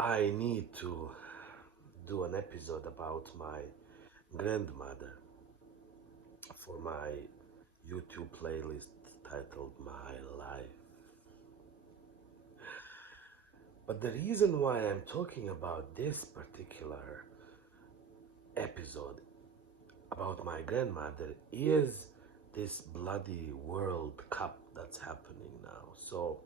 I need to do an episode about my grandmother for my YouTube playlist titled My Life. But the reason why I'm talking about this particular episode about my grandmother is this bloody World Cup that's happening now. So,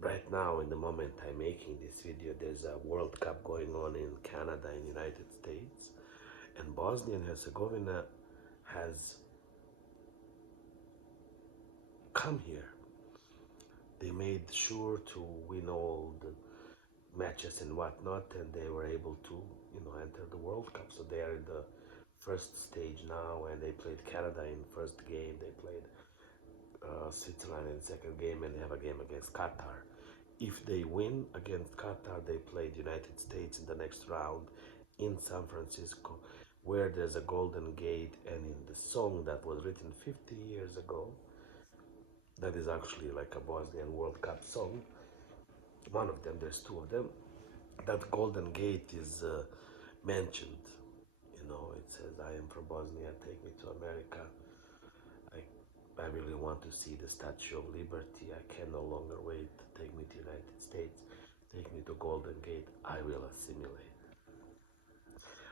right now, in the moment I'm making this video, there's a World Cup going on in Canada and United States, and Bosnia and Herzegovina has come here. They made sure to win all the matches and whatnot, and they were able to, enter the World Cup. So they are in the first stage now, and they played Canada in first game. They played Switzerland in second game, and they have a game against Qatar. If they win against Qatar, they play the United States in the next round in San Francisco, where there's a Golden Gate, and in the song that was written 50 years ago, that is actually like a Bosnian World Cup song. One of them, there's two of them. That Golden Gate is mentioned. It says, "I am from Bosnia, take me to America. I, I really want to see the Statue of Liberty. I can no longer wait. Take me to the United States. Take me to Golden Gate. I will assimilate."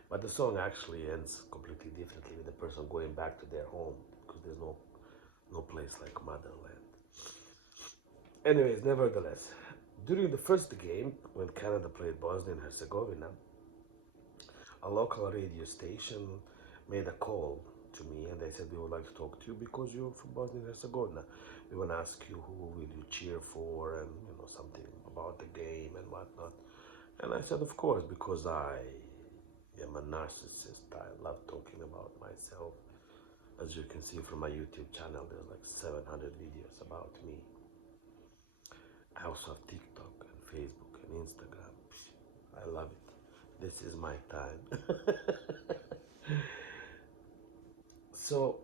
But the song actually ends completely differently with the person going back to their home because there's no place like motherland. Anyways, nevertheless, during the first game, when Canada played Bosnia and Herzegovina, a local radio station made a call to me and they said, "We would like to talk to you because you're from Bosnia and Herzegovina. We want to ask you who will you cheer for and something about the game and whatnot." And I said, "Of course, because I am a narcissist. I love talking about myself. As you can see from my YouTube channel, there's like 700 videos about me. I also have TikTok and Facebook and Instagram. I love it. This is my time." So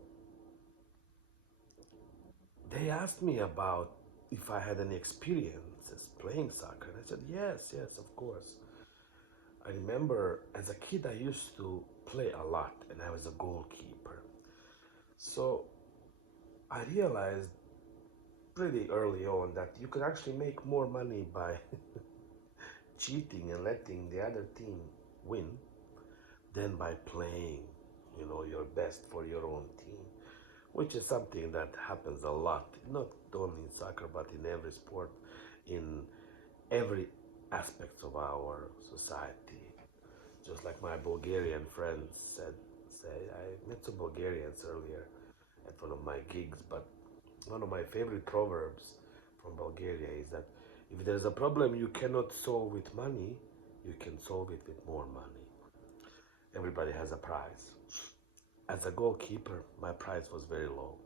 they asked me about if I had any experiences playing soccer. And I said, yes, of course. I remember as a kid, I used to play a lot and I was a goalkeeper. So I realized pretty early on that you could actually make more money by cheating and letting the other team win than by playing, your best for your own team, which is something that happens a lot, not only in soccer, but in every sport, in every aspect of our society. Just like my Bulgarian friends say, I met some Bulgarians earlier at one of my gigs, but one of my favorite proverbs from Bulgaria is that if there's a problem you cannot solve with money, you can solve it with more money. Everybody has a price. As a goalkeeper, my price was very low.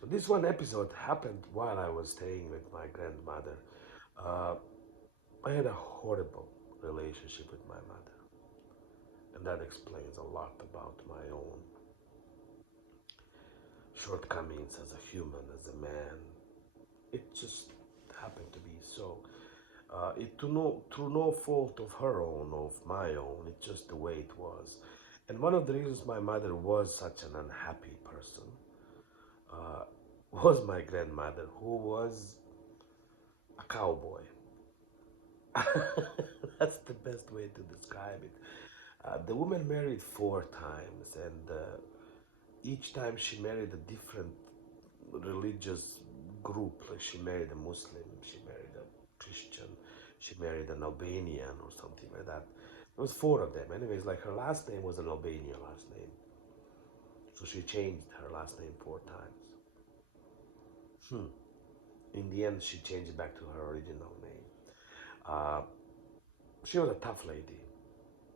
So this one episode happened while I was staying with my grandmother. Uh, I had a horrible relationship with my mother, and that explains a lot about my own shortcomings as a human, as a man. It just happened to be so. It through no fault of her own, of my own. It's just the way it was. And one of the reasons my mother was such an unhappy person uh, was my grandmother, who was a cowboy. That's the best way to describe it. The woman married 4 times, and each time she married a different religious group. Like she married a Muslim, she married a Christian, she married an Albanian or something like that. There was 4 of them. Anyways, like her last name was an Albanian last name. So she changed her last name 4 times. In the end, she changed it back to her original name. Uh, she was a tough lady,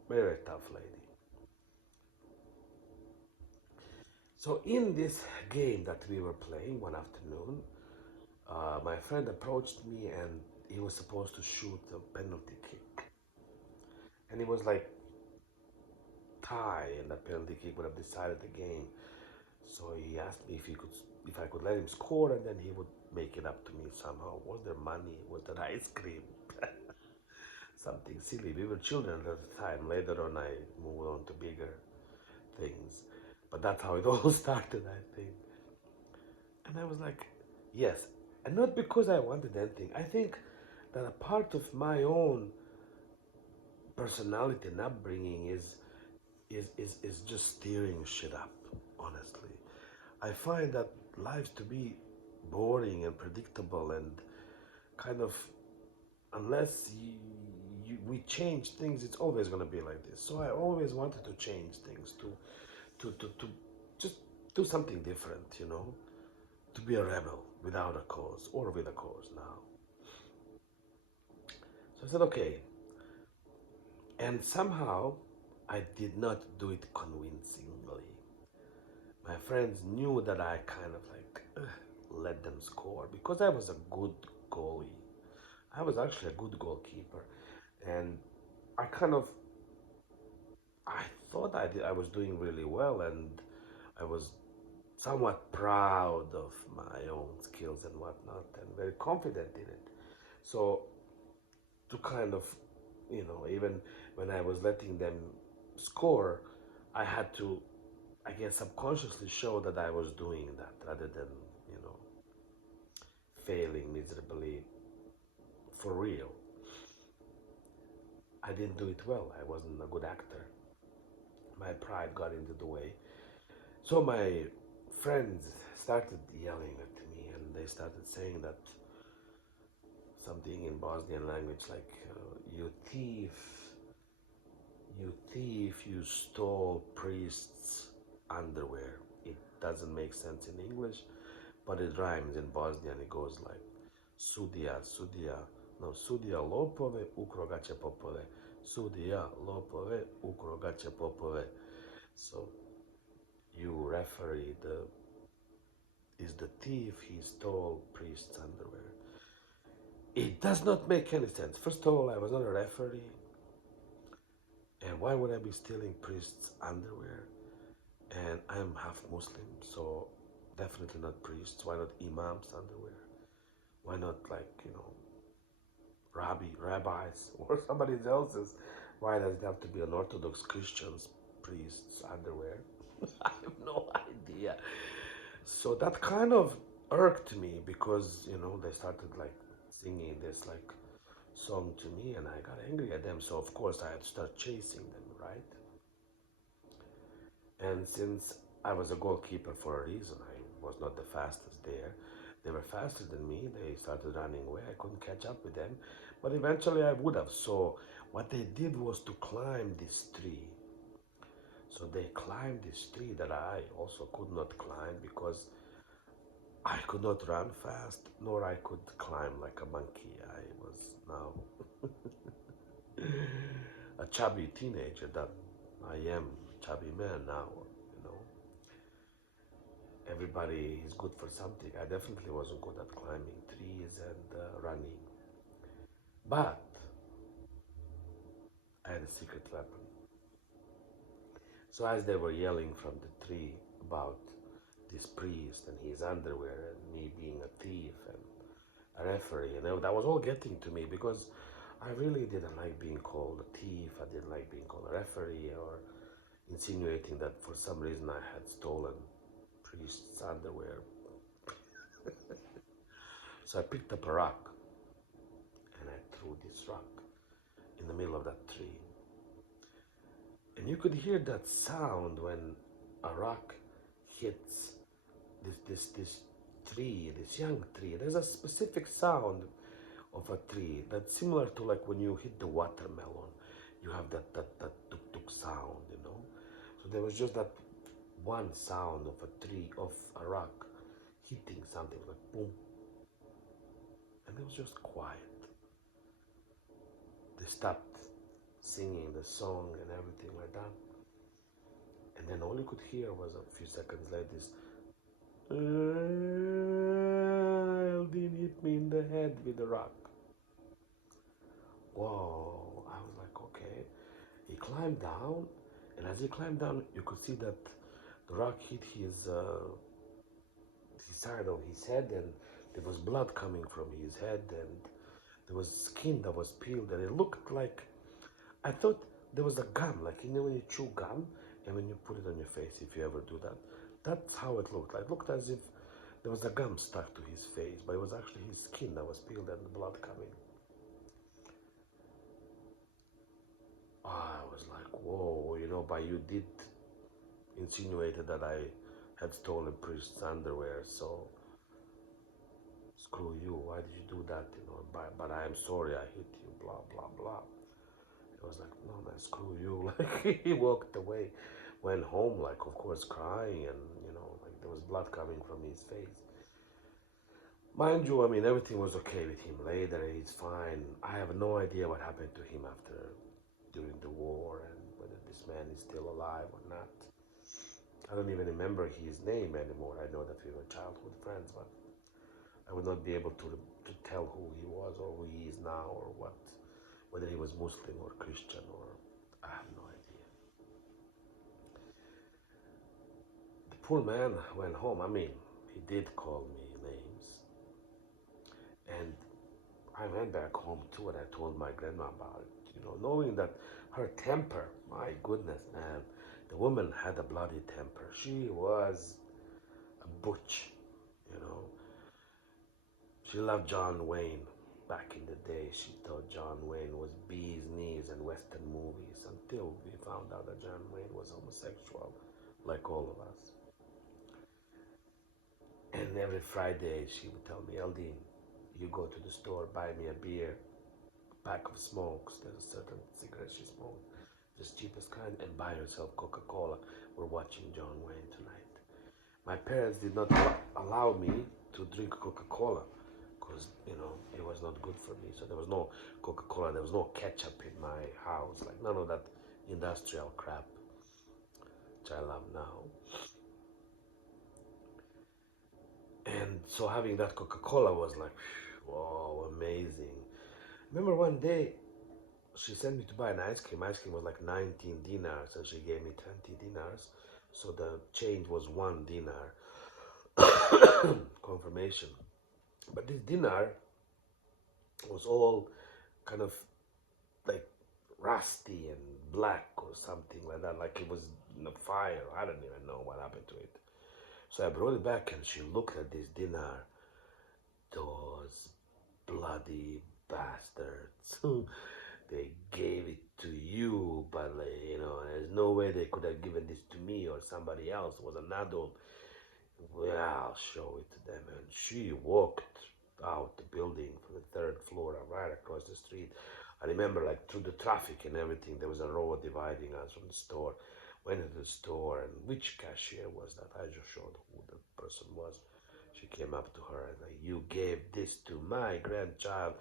very, very tough lady. So in this game that we were playing one afternoon, my friend approached me and he was supposed to shoot a penalty kick. And it was like tie, and the penalty kick would have decided the game. So he asked me if I could let him score, and then he would make it up to me somehow. Was there money? Was there ice cream? Something silly. We were children at the time. Later on, I moved on to bigger things. But that's how it all started, I think. And I was like, yes. And not because I wanted anything. I think that a part of my own personality and upbringing is just steering shit up, honestly. I find that life to be boring and predictable and kind of, unless we change things, it's always going to be like this. So I always wanted to change things, to just do something different, to be a rebel without a cause or with a cause now. So I said, okay. And somehow I did not do it convincingly. My friends knew that I kind of like let them score because I was a good goalie. I was actually a good goalkeeper. And I kind of, I thought I was doing really well, and I was somewhat proud of my own skills and whatnot and very confident in it. So to kind of, even when I was letting them score, I had to, I guess, subconsciously show that I was doing that rather than, failing miserably for real. I didn't do it well. I wasn't a good actor. My pride got into the way. So my friends started yelling at me, and they started saying that something in Bosnian language like, you thief, you stole priest's underwear. It doesn't make sense in English, but it rhymes in Bosnian. It goes like, sudija lopove, ukrogaće popove. Sudija lopove, ukrogaće popove. So, you referee is the thief, he stole priest's underwear. It does not make any sense. First of all, I was not a referee. And why would I be stealing priest's underwear? And I'm half Muslim, so definitely not priests. Why not imam's underwear? Why not rabbis or somebody else's? Why does it have to be an Orthodox Christian's priest's underwear? I have no idea. So that kind of irked me because, they started like singing this like song to me, and I got angry at them. So of course I had to start chasing them, right? And since I was a goalkeeper for a reason, I was not the fastest there. They were faster than me. They started running away. I couldn't catch up with them, but eventually I would have. So what they did was to climb this tree. So they climbed this tree that I also could not climb because I could not run fast, nor I could climb like a monkey. I was now a chubby teenager that I am, chubby man now, Everybody is good for something. I definitely wasn't good at climbing trees and running. But I had a secret weapon. So as they were yelling from the tree about this priest and his underwear and me being a thief and a referee, that was all getting to me because I really didn't like being called a thief. I didn't like being called a referee or insinuating that for some reason I had stolen priest's underwear. So I picked up a rock and I threw this rock in the middle of that tree. And you could hear that sound when a rock hits this tree, this young tree. There's a specific sound of a tree that's similar to like when you hit the watermelon. You have that tuk tuk sound, So there was just that one sound of a tree, of a rock hitting something, like boom. And it was just quiet. They stopped singing the song and everything like that. And then all you could hear was a few seconds later this Eldin hit me in the head with a rock. Whoa, I was like, okay. He climbed down, and as he climbed down, you could see that the rock hit his side of his head, and There was blood coming from his head, and there was skin that was peeled, and it looked like, I thought there was a gum, like you know when you chew gum and when you put it on your face, if you ever do that. That's how it looked like. It looked as if there was a gum stuck to his face, but it was actually his skin that was peeled and the blood coming. I was like, whoa, but you did insinuated that I had stolen priest's underwear, so screw you. Why did you do that? But I am sorry I hit you, blah, blah, blah. It was like, no, man, screw you. Like, he walked away, went home, like, of course, crying, and, like, there was blood coming from his face. Mind you, I mean, everything was okay with him later. He's fine. I have no idea what happened to him during the war, and whether this man is still alive or not. I don't even remember his name anymore. I know that we were childhood friends, but I would not be able to tell who he was or who he is now or whether he was Muslim or Christian, or I have no idea. The poor man went home. I mean, he did call me names, and I went back home too, and I told my grandma about it. Knowing that her temper, my goodness, man, the woman had a bloody temper. She was a butch, you know. She loved John Wayne. Back in the day, she thought John Wayne was bee's knees and Western movies until we found out that John Wayne was homosexual, like all of us. And every Friday, she would tell me, Eldin, you go to the store, buy me a beer, a pack of smokes. There's a certain cigarette she smoked, the cheapest kind, and buy yourself Coca-Cola. We're watching John Wayne tonight. My parents did not allow me to drink Coca-Cola because, it was not good for me. So there was no Coca-Cola, there was no ketchup in my house, like none of that industrial crap, which I love now. And so having that Coca-Cola was like, whoa, amazing. Remember one day, she sent me to buy an ice cream. Ice cream was like 19 dinars, and she gave me 20 dinars. So the change was 1 dinar. Confirmation. But this dinar was all kind of like rusty and black or something like that, like it was in a fire. I don't even know what happened to it. So I brought it back, and she looked at this dinar. Those bloody bastards. They gave it to you, but there's no way they could have given this to me or somebody else. It was an adult. Well, I'll show it to them. And she walked out the building from the third floor right across the street. I remember, like, through the traffic and everything, there was a road dividing us from the store. Went to the store, and which cashier was that? I just showed who the person was. She came up to her and like, you gave this to my grandchild.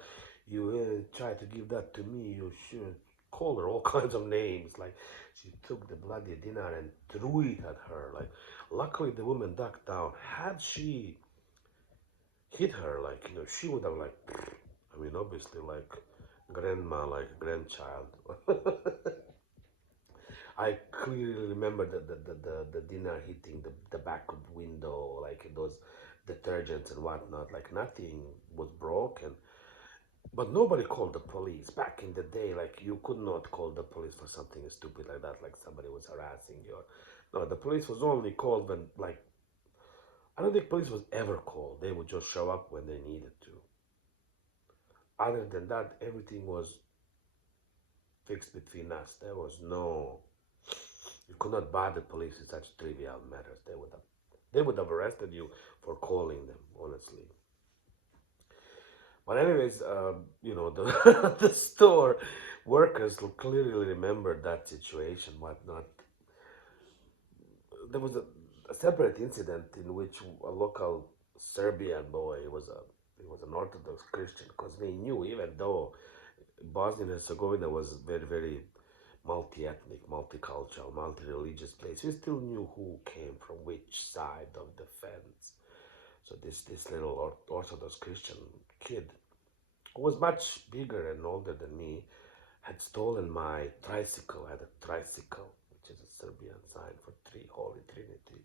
You tried to give that to me. You should call her all kinds of names. Like, she took the bloody dinner and threw it at her. Like, luckily the woman ducked down. Had she hit her, like, she would have, like, I mean, obviously, like, grandma, like, grandchild. I clearly remember the dinner hitting the back of the window, like those detergents and whatnot. Like, nothing was broken. But nobody called the police. Back in the day, like, you could not call the police for something stupid like that, like somebody was harassing you. No, the police was only called when, like, I don't think police was ever called. They would just show up when they needed to. Other than that, everything was fixed between us. There was no, you could not bar the police in such trivial matters. They would have arrested you for calling them, honestly. But anyways, the the store workers clearly remembered that situation, whatnot. There was a separate incident in which a local Serbian boy he was an Orthodox Christian, because they knew, even though Bosnia and Herzegovina was very, very multi-ethnic, multicultural, multi-religious place, we still knew who came from which side of the fence. So this little Orthodox Christian kid, who was much bigger and older than me, had stolen my tricycle. I had a tricycle, which is a Serbian sign for Holy Trinity.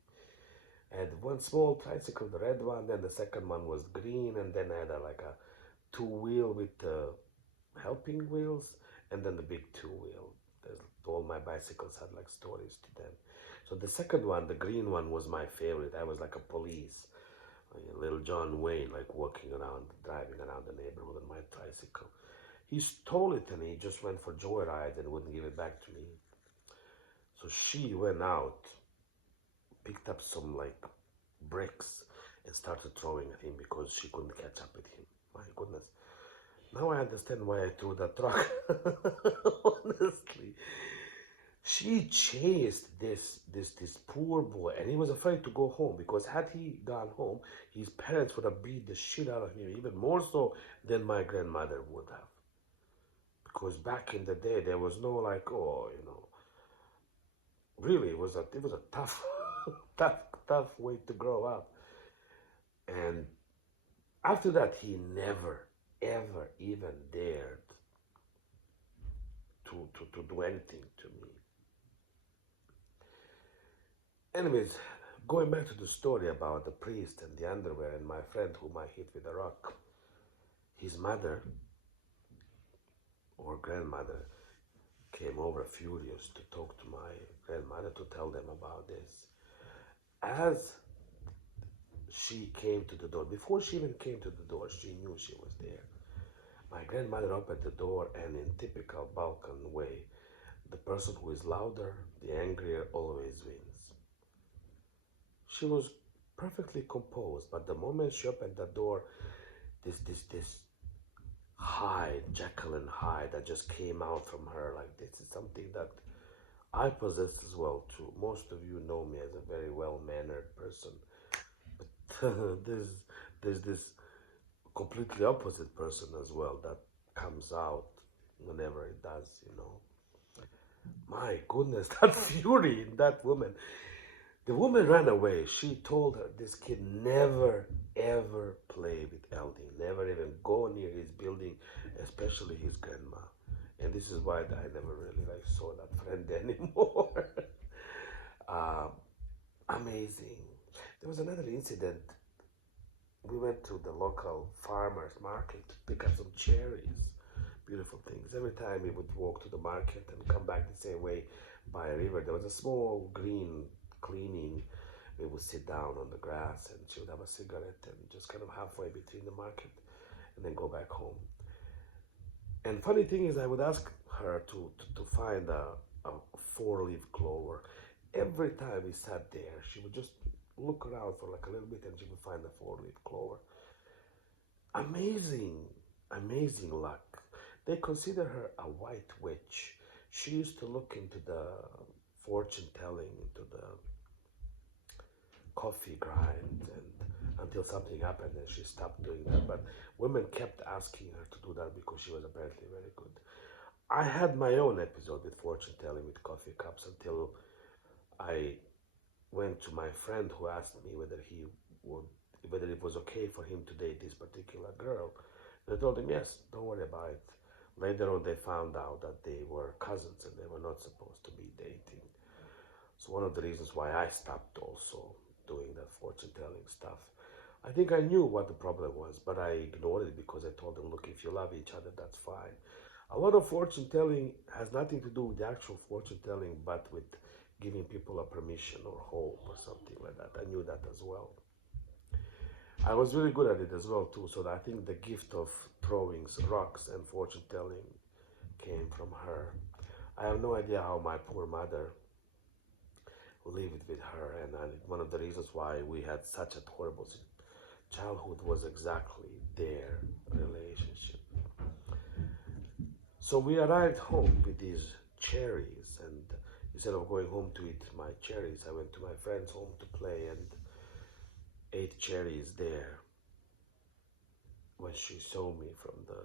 I had one small tricycle, the red one, then the second one was green, and then I had like a two-wheel with helping wheels, and then the big two-wheel. All my bicycles had like stories to them. So the second one, the green one, was my favorite. I was like a police, like a little John Wayne, like walking around, driving around the neighborhood on my tricycle. He stole it and he just went for joyride and wouldn't give it back to me. So she went out, picked up some like bricks and started throwing at him because she couldn't catch up with him. My goodness. Now I understand why I threw that truck. Honestly. She chased this poor boy and he was afraid to go home because had he gone home, his parents would have beat the shit out of him, even more so than my grandmother would have. Because back in the day there was no like, oh, really it was a tough tough way to grow up. And after that he never ever even dared to do anything to me. Anyways, going back to the story about the priest and the underwear and my friend whom I hit with a rock, his mother or grandmother came over furious to talk to my grandmother to tell them about this. As she came to the door, before she even came to the door, she knew she was there. My grandmother opened the door, and in typical Balkan way, the person who is louder, the angrier, always wins. She was perfectly composed, but the moment she opened the door, this Hyde, Jekyll and Hyde, that just came out from her like this is something that I possess as well too. Most of you know me as a very well-mannered person, but there's this completely opposite person as well that comes out whenever it does. My goodness, that fury in that woman. The woman ran away. She told her this kid never ever play with Eldin, never even go near his building, especially his grandma. And this is why I never really like saw that friend anymore. um, Amazing. There was another incident. We went to the local farmer's market to pick up some cherries. Beautiful things. Every time we would walk to the market and come back the same way by a river, there was a small green cleaning. We would sit down on the grass and she would have a cigarette and just kind of halfway between the market and then go back home. And funny thing is, I would ask her to find a four-leaf clover. Every time we sat there, she would just look around for like a little bit and she would find a four-leaf clover. Amazing, amazing luck. They consider her a white witch. She used to look into the fortune telling, into the coffee grind, and until something happened and she stopped doing that. But women kept asking her to do that because she was apparently very good. I had my own episode with fortune telling with coffee cups until I went to my friend who asked me would whether it was okay for him to date this particular girl. And I told him yes, don't worry about it. Later on they found out that they were cousins and they were not supposed to be dating. So one of the reasons why I stopped also doing that fortune telling stuff. I think I knew what the problem was, but I ignored it because I told them, look, if you love each other, that's fine. A lot of fortune telling has nothing to do with the actual fortune telling, but with giving people a permission or hope or something like that. I knew that as well. I was really good at it as well too, so I think the gift of throwing rocks and fortune telling came from her. I have no idea how my poor mother lived with her, and one of the reasons why we had such a horrible childhood was exactly their relationship. So we arrived home with these cherries, and instead of going home to eat my cherries, I went to my friend's home to play and ate cherries there. When she saw me from the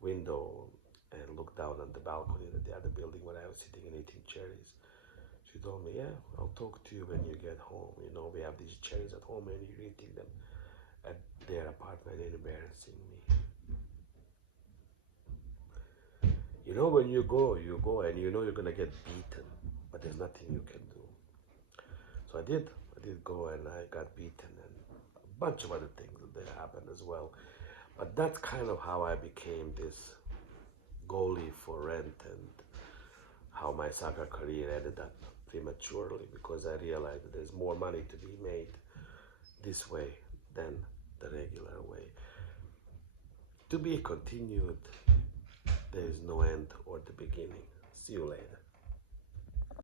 window and looked down on the balcony at the other building where I was sitting and eating cherries, she told me, yeah, I'll talk to you when you get home. We have these cherries at home and you're eating them at their apartment and embarrassing me. When you go and you're going to get beaten, but there's nothing you can do. So I did did go and I got beaten and a bunch of other things that happened as well. But that's kind of how I became this goalie for rent and how my soccer career ended up prematurely because I realized that there's more money to be made this way than the regular way. To be continued, there is no end or the beginning. See you later.